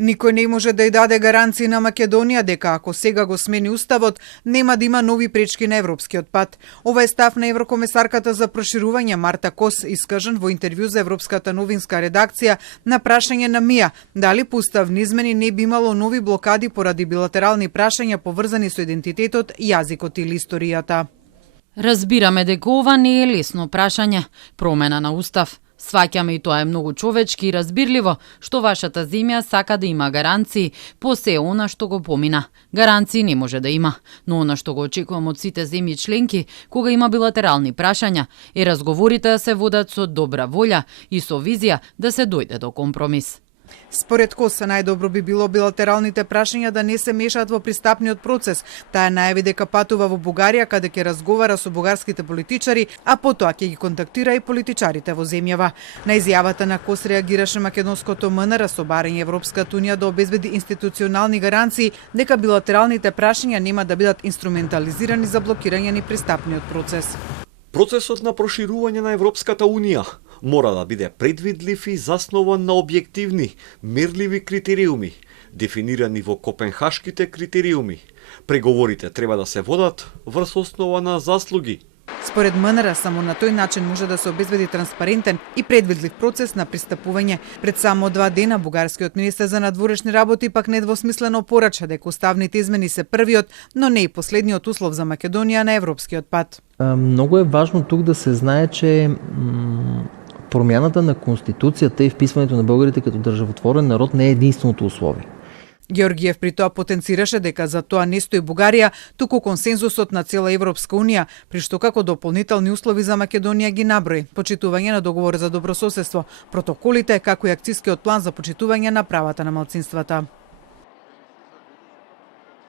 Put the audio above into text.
Никој не може да ја даде гаранции на Македонија дека ако сега го смени уставот, нема да има нови пречки на европскиот пат. Ова е став на еврокомесарката за проширување Марта Кос, искажан во интервју за Европската новинска редакција на прашање на МИА дали по уставни измени не би имало нови блокади поради билатерални прашања поврзани со идентитетот, јазикот или историјата. Разбираме дека ова не е лесно прашање, промена на устав. Сваќаме и тоа е многу човечки и разбирливо што вашата земја сака да има гаранции по се она што го помина. Гаранции не може да има, но она што го очекувам од сите земји членки кога има билатерални прашања е разговорите да се водат со добра волја и со визија да се дојде до компромис. Според Кос, најдобро би било билатералните прашања да не се мешаат во пристапниот процес. Таа најави дека патува во Бугарија каде ќе разговара со бугарските политичари, а потоа ќе ги контактира и политичарите во земјава. На изјавата на Кос реагираше македонското МНР со барање Европската унија да обезбеди институционални гаранции дека билатералните прашања нема да бидат инструментализирани за блокирање на пристапниот процес. Процесот на проширување на Европската унија мора да биде предвидлив и заснован на објективни, мерливи критериуми, дефинирани во Копенхашките критериуми. Преговорите треба да се водат врз основа на заслуги. Според МНР, само на тој начин може да се обезбеди транспарентен и предвидлив процес на пристапување. Пред само 2 дена бугарскиот министер за надворешни работи пак недвосмислено порача дека уставните измени се првиот, но не и последниот услов за Македонија на европскиот пат. Многу е важно тук да се знае, че промяната на Конституцијата и вписването на българите като државотворен народ не е единственото условие. Георгиев при тоа потенцираше дека за тоа не стои Бугарија, туку консензусот на цела Европска унија, при што како дополнителни услови за Македонија ги наброи: почитување на договор за добрососедство, протоколите, како и акцискиот план за почитување на правата на малцинствата.